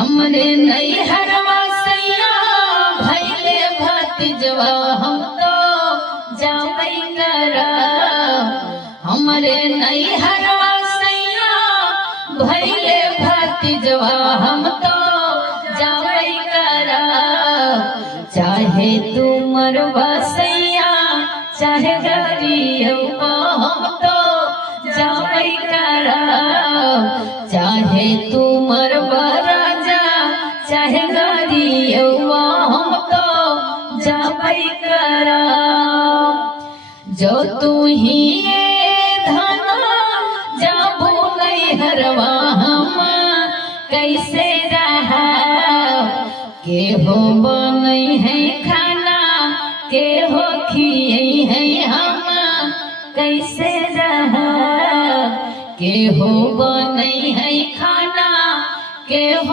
हमरे नैहरवा सैया भैले भतीजवा हम तो जावै करा। हमरे नैहरवा सैया भैले भतीजवा हम तो जावै करा। चाहे तू मरवा सैया चाहे गरियवा हम तो जावै करा। चाहे तू मरवा राजा चाहे गरियवा हम तो जावै करा। जो तू ही धना जाबू नैहरवा हम कैसे रहा। के हो बनै है खाना के हो खियै है हम कैसे रहा। के हो बनै है